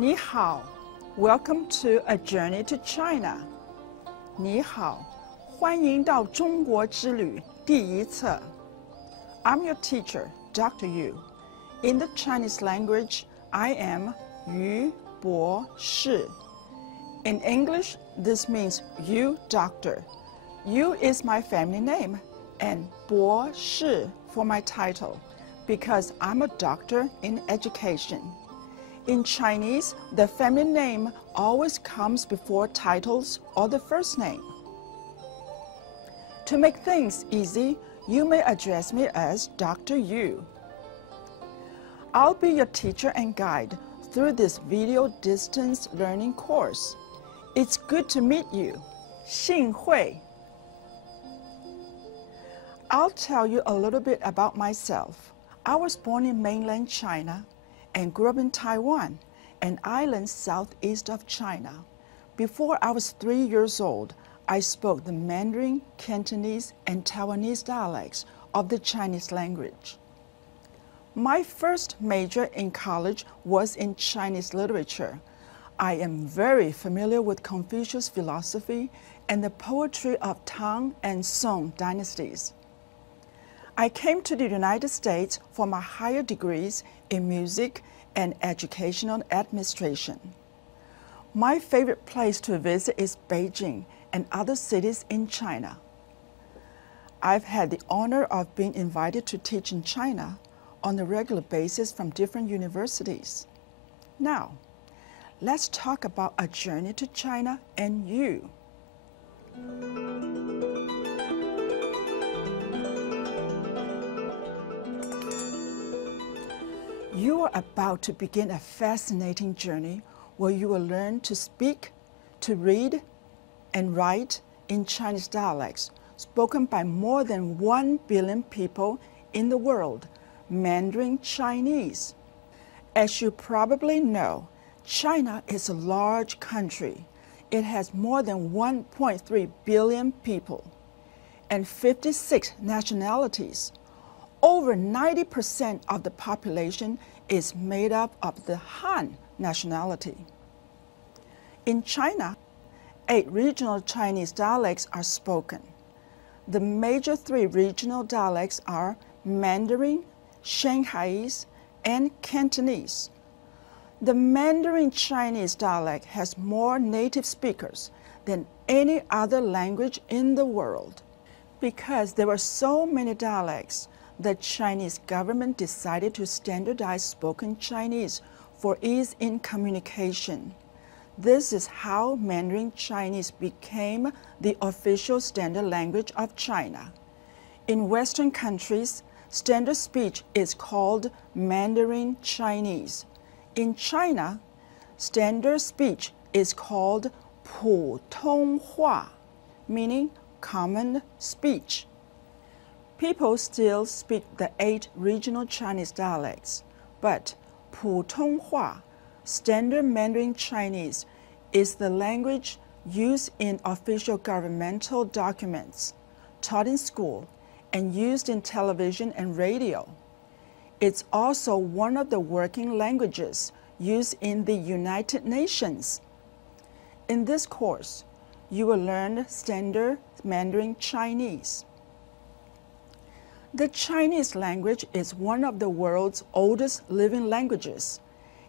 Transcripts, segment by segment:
你好, welcome to a journey to China. 你好, 欢迎到中国之旅第一册. I'm your teacher, Dr. Yu. In the Chinese language, I am Yu Bo Shi. In English, this means you doctor. Yu is my family name, and Bo Shi for my title, because I'm a doctor in education. In Chinese, the family name always comes before titles or the first name. To make things easy, you may address me as Dr. Yu. I'll be your teacher and guide through this video distance learning course. It's good to meet you. 幸会. I'll tell you a little bit about myself. I was born in mainland China and grew up in Taiwan, an island southeast of China. Before I was 3 years old, I spoke the Mandarin, Cantonese, and Taiwanese dialects of the Chinese language. My first major in college was in Chinese literature. I am very familiar with Confucius philosophy and the poetry of Tang and Song dynasties. I came to the United States for my higher degrees in music and educational administration. My favorite place to visit is Beijing and other cities in China. I've had the honor of being invited to teach in China on a regular basis from different universities. Now, let's talk about a journey to China and you. You are about to begin a fascinating journey where you will learn to speak, to read, and write in Chinese dialects spoken by more than 1 billion people in the world, Mandarin Chinese. As you probably know, China is a large country. It has more than 1.3 billion people and 56 nationalities. Over 90% of the population is made up of the Han nationality. In China, 8 regional Chinese dialects are spoken. The major 3 regional dialects are Mandarin, Shanghaiese, and Cantonese. The Mandarin Chinese dialect has more native speakers than any other language in the world. Because there were so many dialects, the Chinese government decided to standardize spoken Chinese for ease in communication. This is how Mandarin Chinese became the official standard language of China. In Western countries, standard speech is called Mandarin Chinese. In China, standard speech is called 普通话, meaning common speech. People still speak the 8 regional Chinese dialects, but 普通话, standard Mandarin Chinese, is the language used in official governmental documents, taught in school, and used in television and radio. It's also one of the working languages used in the United Nations. In this course, you will learn standard Mandarin Chinese. The Chinese language is one of the world's oldest living languages.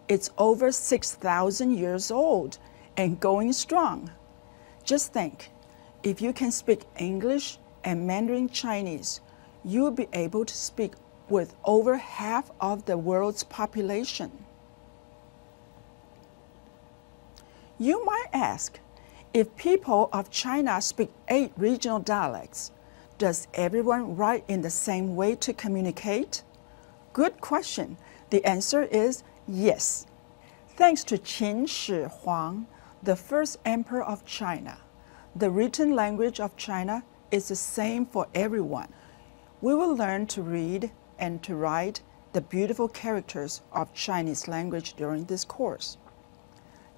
It's over 6,000 years old and going strong. Just think, if you can speak English and Mandarin Chinese, you'll be able to speak with over half of the world's population. You might ask, if people of China speak 8 regional dialects, does everyone write in the same way to communicate? Good question. The answer is yes. Thanks to Qin Shi Huang, the first emperor of China, the written language of China is the same for everyone. We will learn to read and to write the beautiful characters of Chinese language during this course.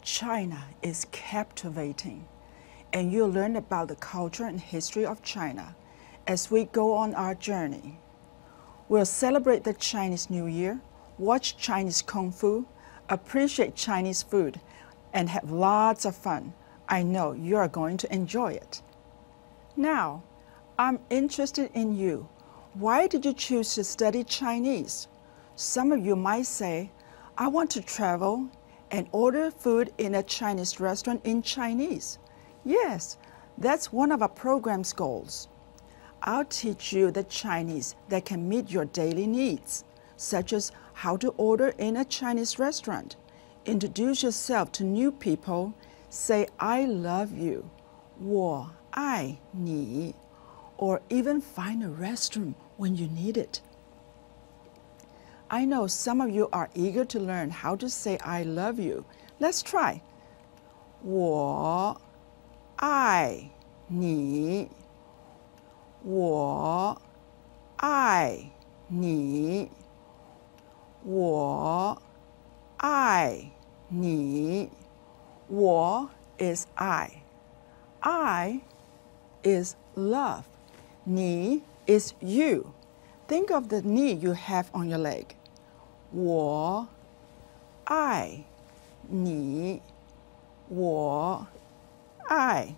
China is captivating, and you'll learn about the culture and history of China as we go on our journey. We'll celebrate the Chinese New Year, watch Chinese Kung Fu, appreciate Chinese food, and have lots of fun. I know you are going to enjoy it. Now, I'm interested in you. Why did you choose to study Chinese? Some of you might say, I want to travel and order food in a Chinese restaurant in Chinese. Yes, that's one of our program's goals. I'll teach you the Chinese that can meet your daily needs, such as how to order in a Chinese restaurant, introduce yourself to new people, say I love you, 我爱你, or even find a restroom when you need it. I know some of you are eager to learn how to say I love you. Let's try. 我爱你，我爱你，我爱你。我 is I is love. 你 is you. Think of the knee you have on your leg. 我爱你，我爱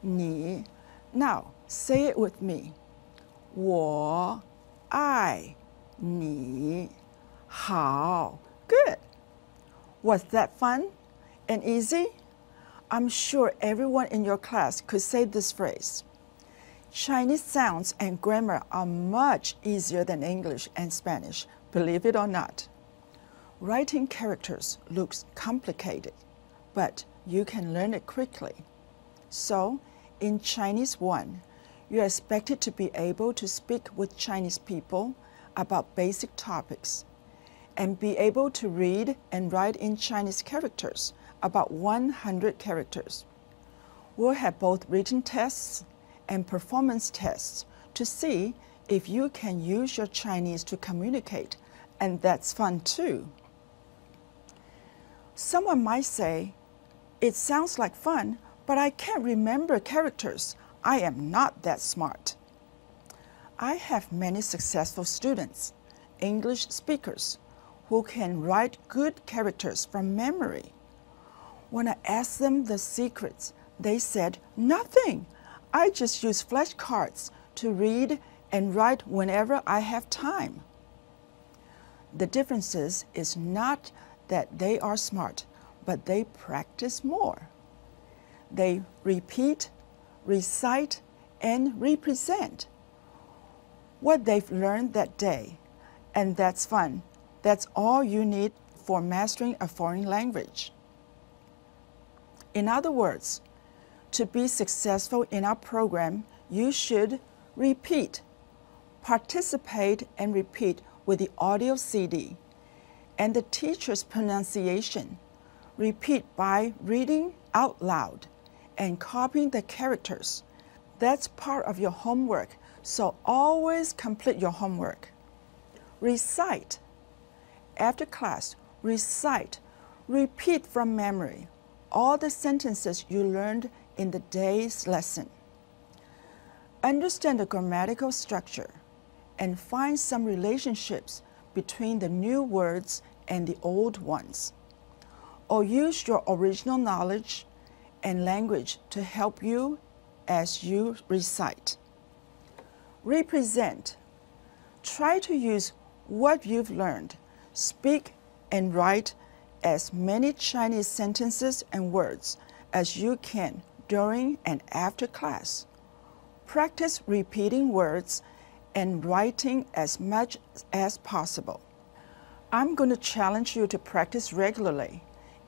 你。Now, say it with me. 我爱你。好, good. Was that fun and easy? I'm sure everyone in your class could say this phrase. Chinese sounds and grammar are much easier than English and Spanish, believe it or not. Writing characters looks complicated, but you can learn it quickly. So, in Chinese 1, you are expected to be able to speak with Chinese people about basic topics and be able to read and write in Chinese characters, about 100 characters. We'll have both written tests and performance tests to see if you can use your Chinese to communicate, and that's fun too. Someone might say, it sounds like fun, but I can't remember characters. I am not that smart. I have many successful students, English speakers, who can write good characters from memory. When I asked them the secrets, they said, nothing. I just use flashcards to read and write whenever I have time. The difference is not that they are smart, but they practice more. They repeat, recite, and represent what they've learned that day, and that's fun. That's all you need for mastering a foreign language. In other words, to be successful in our program, you should repeat, participate and repeat with the audio CD, and the teacher's pronunciation. Repeat by reading out loud and copying the characters. That's part of your homework, so always complete your homework. Recite. After class, recite, repeat from memory all the sentences you learned in the day's lesson. Understand the grammatical structure and find some relationships between the new words and the old ones. Or use your original knowledge and language to help you as you recite. Represent. Try to use what you've learned. Speak and write as many Chinese sentences and words as you can during and after class. Practice repeating words and writing as much as possible. I'm going to challenge you to practice regularly,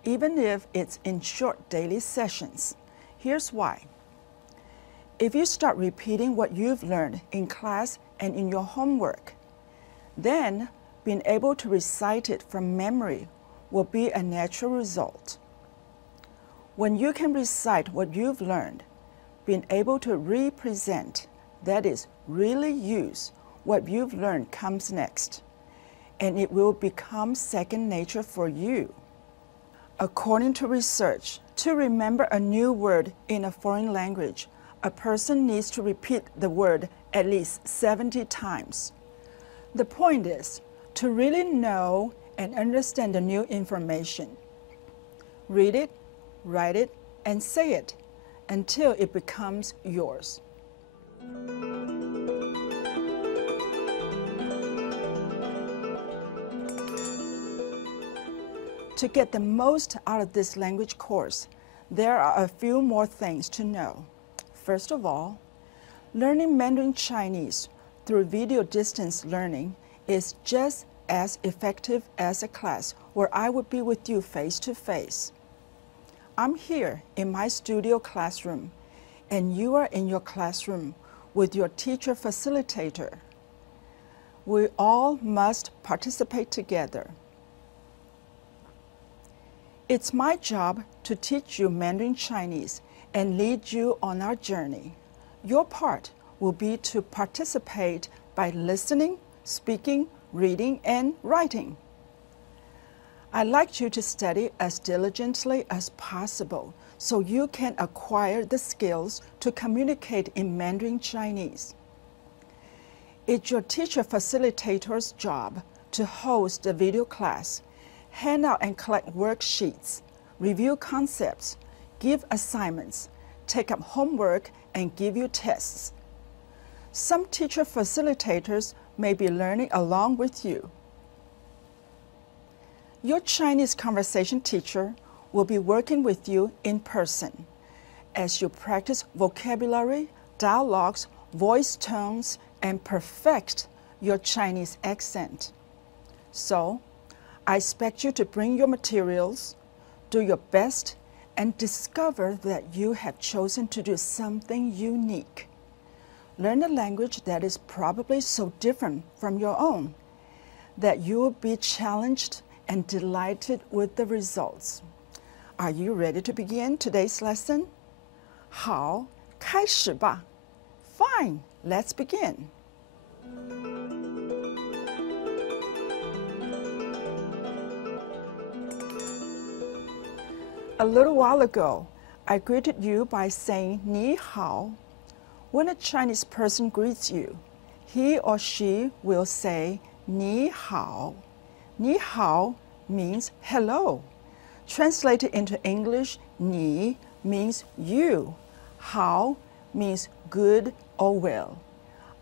even if it's in short daily sessions. Here's why. If you start repeating what you've learned in class and in your homework, then being able to recite it from memory will be a natural result. When you can recite what you've learned, being able to represent, that is, really use what you've learned comes next, and it will become second nature for you. According to research, to remember a new word in a foreign language, a person needs to repeat the word at least 70 times. The point is to really know and understand the new information. Read it, write it, and say it until it becomes yours. To get the most out of this language course, there are a few more things to know. First of all, learning Mandarin Chinese through video distance learning is just as effective as a class where I would be with you face to face. I'm here in my studio classroom, and you are in your classroom with your teacher facilitator. We all must participate together. It's my job to teach you Mandarin Chinese and lead you on our journey. Your part will be to participate by listening, speaking, reading, and writing. I'd like you to study as diligently as possible so you can acquire the skills to communicate in Mandarin Chinese. It's your teacher facilitator's job to host the video class, hand out and collect worksheets, review concepts, give assignments, take up homework, and give you tests. Some teacher facilitators may be learning along with you. Your Chinese conversation teacher will be working with you in person as you practice vocabulary, dialogues, voice tones, and perfect your Chinese accent. So, I expect you to bring your materials, do your best, and discover that you have chosen to do something unique. Learn a language that is probably so different from your own that you will be challenged and delighted with the results. Are you ready to begin today's lesson? 好，开始吧。Fine, let's begin. A little while ago, I greeted you by saying 你好. When a Chinese person greets you, he or she will say 你好. 你好 means hello. Translated into English, 你 means you. 好 means good or well.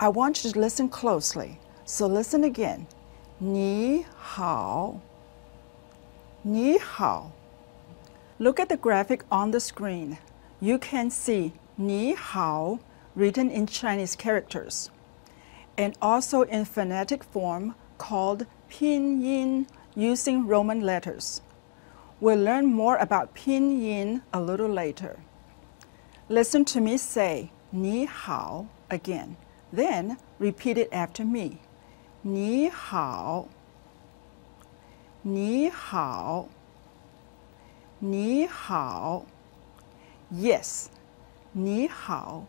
I want you to listen closely, so listen again. 你好. 你好. Look at the graphic on the screen. You can see 你好 written in Chinese characters, and also in phonetic form called pinyin using Roman letters. We'll learn more about pinyin a little later. Listen to me say 你好 again, then repeat it after me. 你好. 你好. 你好. Yes, 你好.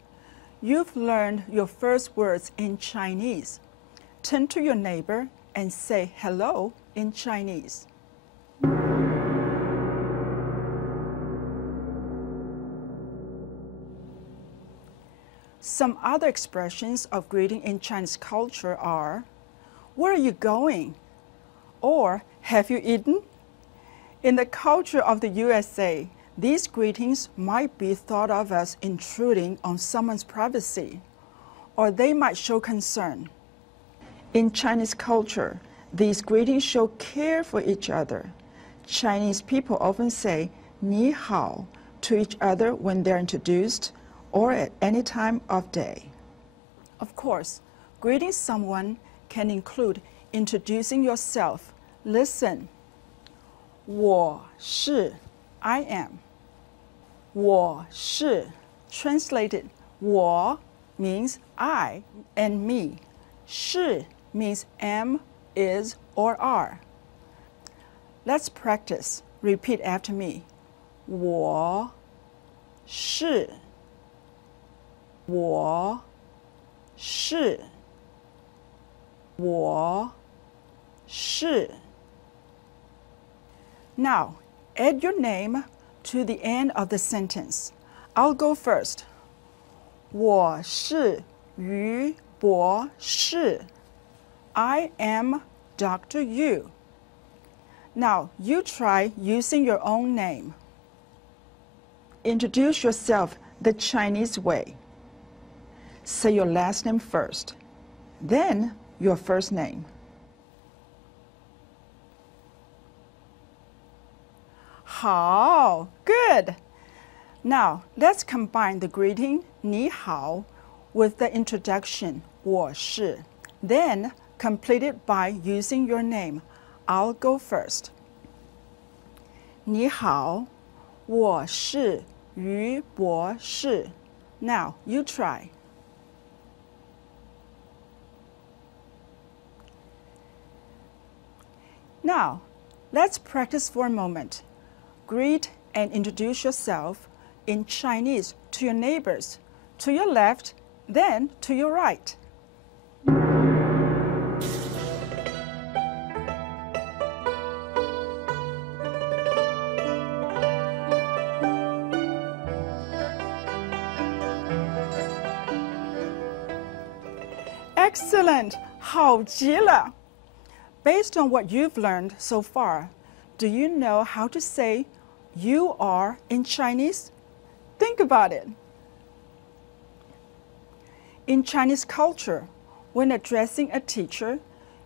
You've learned your first words in Chinese. Turn to your neighbor and say hello in Chinese. Some other expressions of greeting in Chinese culture are, where are you going? Or, have you eaten? In the culture of the USA, these greetings might be thought of as intruding on someone's privacy, or they might show concern. In Chinese culture, these greetings show care for each other. Chinese people often say 你好 to each other when they're introduced or at any time of day. Of course, greeting someone can include introducing yourself. Listen. 我是 I am. 我是 translated 我 means I and me. 是 means am, is, or are. Let's practice. Repeat after me. 我是我是我是 Now, add your name to the end of the sentence. I'll go first. 我是于博士. I am Dr. Yu. Now, you try using your own name. Introduce yourself the Chinese way. Say your last name first, then your first name. 好, good. Now, let's combine the greeting 你好 with the introduction 我是, then complete it by using your name. I'll go first. 你好, 我是于博士. Now, you try. Now, let's practice for a moment. Greet and introduce yourself in Chinese to your neighbors, to your left, then to your right. Excellent! 好极了! Based on what you've learned so far, do you know how to say you are in Chinese? Think about it. In Chinese culture, when addressing a teacher,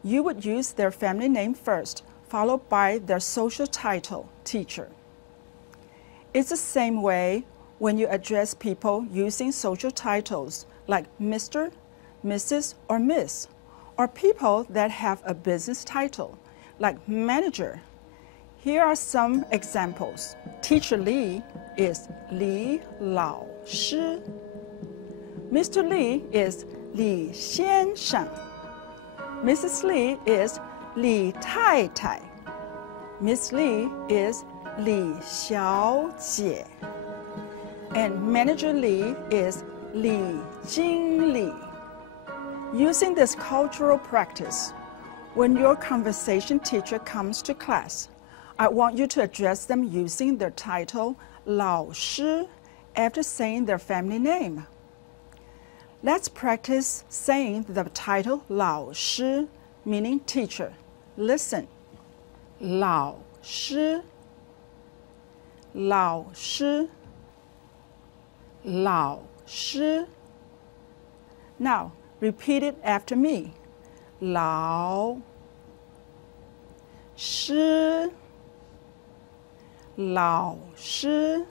you would use their family name first, followed by their social title, teacher. It's the same way when you address people using social titles like Mr., Mrs., or Miss, or people that have a business title like manager. Here are some examples. Teacher Li is Li Lao Shi. Mr. Li is Li Xian Sheng. Mrs. Li is Li Tai Tai. Miss Li is Li Xiao Jie. And Manager Li is Li Jing Li. Using this cultural practice, when your conversation teacher comes to class, I want you to address them using their title, 老师, after saying their family name. Let's practice saying the title 老师, meaning teacher. Listen. 老师, 老师, 老师. Now, repeat it after me. 老师, 老师.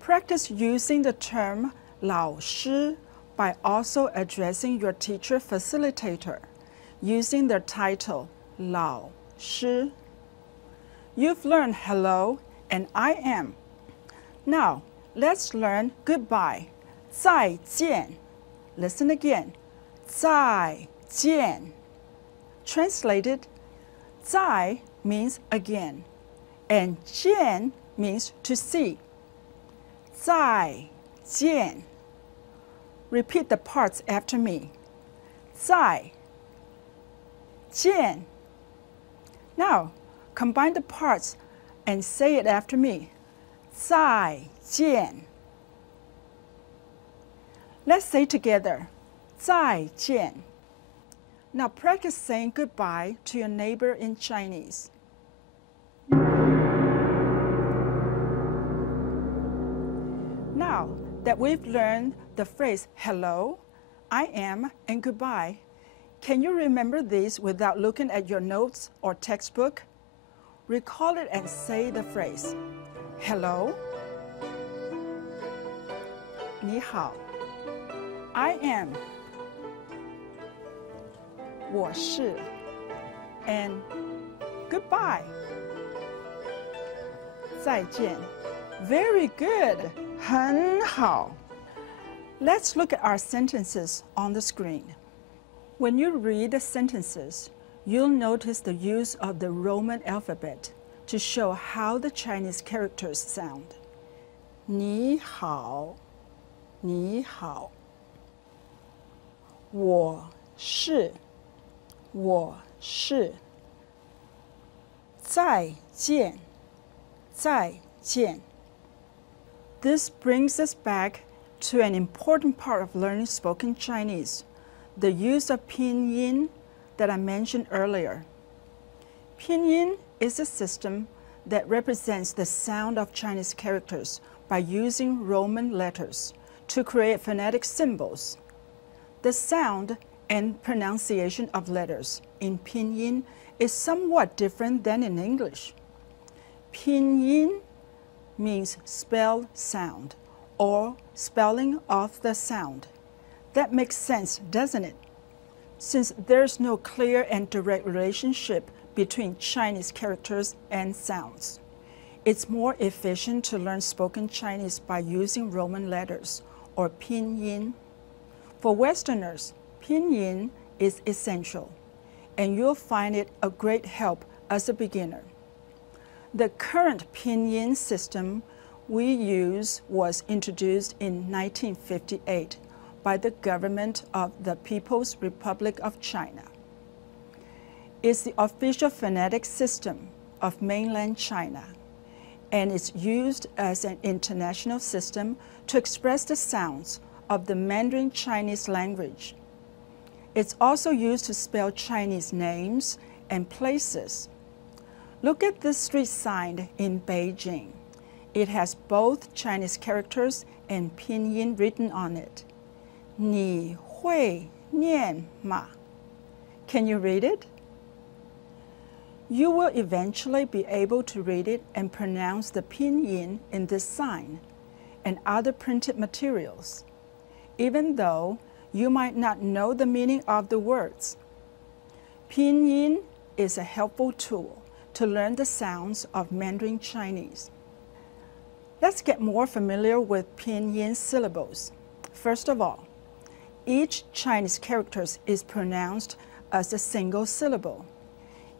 Practice using the term 老师 by also addressing your teacher facilitator, using their title 老师. You've learned hello and I am. Now, let's learn goodbye. 再见. Listen again. 再见. Translated, 再 means again, and 见 means to see. 再见. Repeat the parts after me. 再见. Now, combine the parts and say it after me. 再见. Let's say together, 再见. Now practice saying goodbye to your neighbor in Chinese. Now that we've learned the phrase hello, I am, and goodbye, can you remember these without looking at your notes or textbook? Recall it and say the phrase. Hello. 你好. I am. 我是. And goodbye. 再见. Very good. 很好. Let's look at our sentences on the screen. When you read the sentences, you'll notice the use of the Roman alphabet to show how the Chinese characters sound. 你好. 你好. 我是. 我是. 再见. 再见. This brings us back to an important part of learning spoken Chinese, the use of pinyin that I mentioned earlier. Pinyin is a system that represents the sound of Chinese characters by using Roman letters to create phonetic symbols. The sound and pronunciation of letters in Pinyin is somewhat different than in English. Pinyin means spell sound or spelling of the sound. That makes sense, doesn't it? Since there's no clear and direct relationship between Chinese characters and sounds. It's more efficient to learn spoken Chinese by using Roman letters or pinyin. For Westerners, pinyin is essential, and you'll find it a great help as a beginner. The current pinyin system we use was introduced in 1958 by the government of the People's Republic of China. It's the official phonetic system of mainland China, and it's used as an international system to express the sounds of the Mandarin Chinese language. It's also used to spell Chinese names and places. Look at this street sign in Beijing. It has both Chinese characters and pinyin written on it. 你会念吗? Can you read it? You will eventually be able to read it and pronounce the pinyin in this sign and other printed materials, even though you might not know the meaning of the words. Pinyin is a helpful tool to learn the sounds of Mandarin Chinese. Let's get more familiar with pinyin syllables. First of all, each Chinese character is pronounced as a single syllable.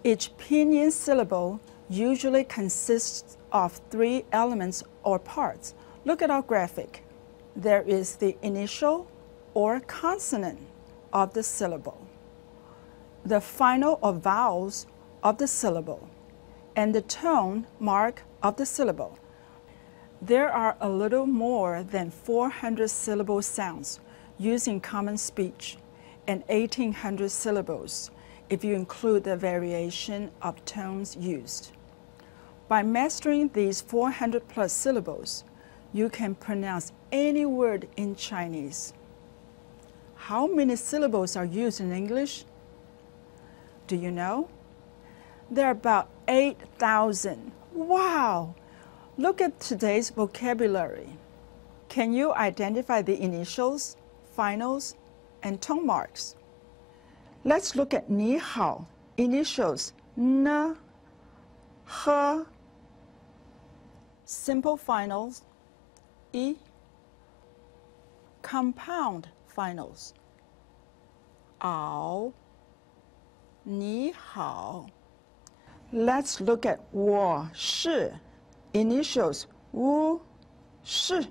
Each pinyin syllable usually consists of 3 elements or parts. Look at our graphic. There is the initial or consonant of the syllable, the final or vowels of the syllable, and the tone mark of the syllable. There are a little more than 400 syllable sounds used in common speech and 1,800 syllables if you include the variation of tones used. By mastering these 400 plus syllables, you can pronounce any word in Chinese. How many syllables are used in English? Do you know? There are about 8,000. Wow! Look at today's vocabulary. Can you identify the initials, finals, and tone marks? Let's look at 你好, initials N, H, simple finals I, compound finals 熬, 你好. Let's look at 我是, initials Wu, Shi,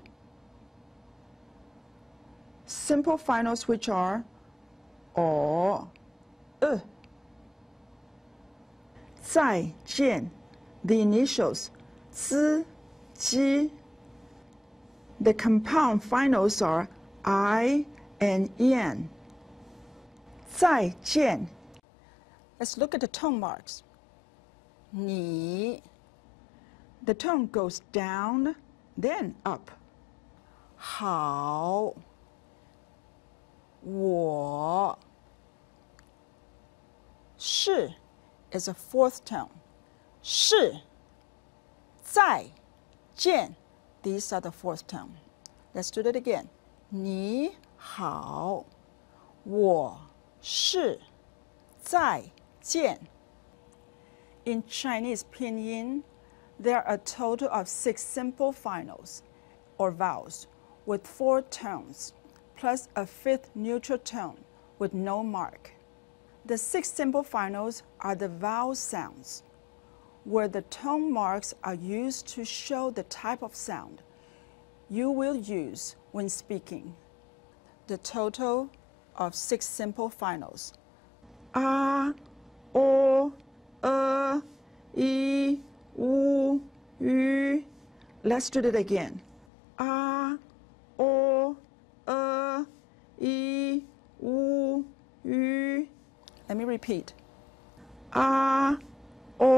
simple finals which are O, 再见, the initials Z, Ji. The compound finals are I and Yan. 再见. Let's look at the tone marks. 你, the tone goes down, then up. 好, 我, 是 is a 4th tone. 是, 再见, these are the 4th tone. Let's do that again. 你好, 我是, 再见. In Chinese pinyin, there are a total of 6 simple finals, or vowels, with 4 tones, plus a 5th neutral tone with no mark. The 6 simple finals are the vowel sounds, where the tone marks are used to show the type of sound you will use when speaking. The total of 6 simple finals. A, O, I, U, Ü. Let's do it again. A, O, I, U, Ü. Let me repeat. A, O,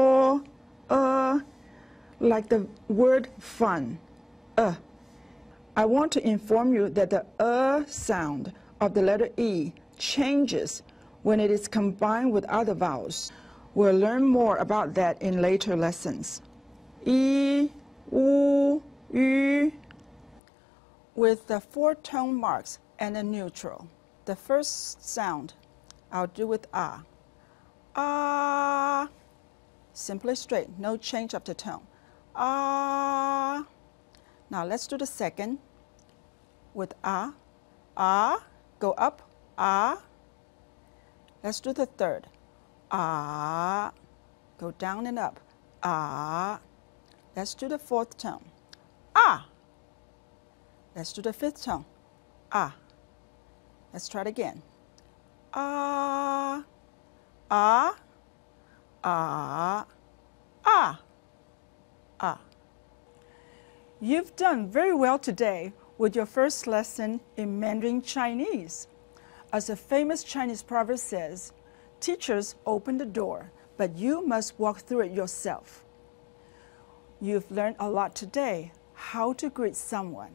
like the word fun, I want to inform you that the sound of the letter E changes when it is combined with other vowels. We'll learn more about that in later lessons. I, U, Yu. With the 4 tone marks and a neutral. The first sound I'll do with ah. Ah. Simply straight, no change of the tone. Ah. Now let's do the second with ah. Ah. Go up. Ah. Let's do the third. Ah. Go down and up. Ah. Let's do the fourth tone. Ah. Let's do the fifth tone. Ah. Let's try it again. Ah. Ah. Ah. Ah. Ah. You've done very well today with your first lesson in Mandarin Chinese. As a famous Chinese proverb says, teachers open the door, but you must walk through it yourself. You've learned a lot today, how to greet someone,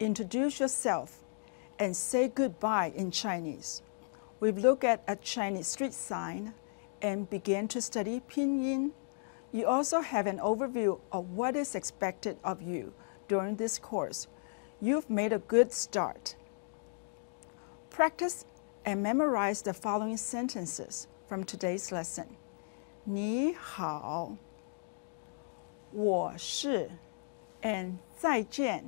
introduce yourself, and say goodbye in Chinese. We've looked at a Chinese street sign and began to study pinyin. You also have an overview of what is expected of you during this course. You've made a good start. Practice and memorize the following sentences from today's lesson. 你好, 我是, and 再见.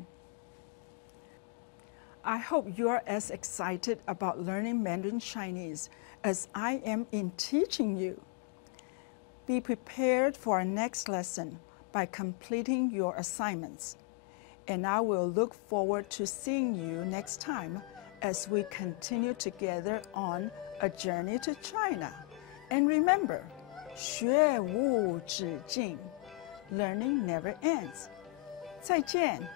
I hope you are as excited about learning Mandarin Chinese as I am in teaching you. Be prepared for our next lesson by completing your assignments. And I will look forward to seeing you next time as we continue together on a journey to China. And remember, 学无止境, learning never ends. 再见.